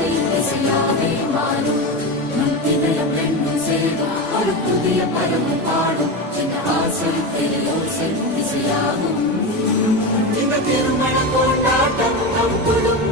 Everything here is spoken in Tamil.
இசையாவே மாறும் நம் இதயம் ரெண்டும் சேரும் ஒரு புதிய பரவு பாடும் இந்த ஆசை பெரியோசை இசையாகும் இந்த திருமண கொண்டாட்டம் நம் குடும்பம்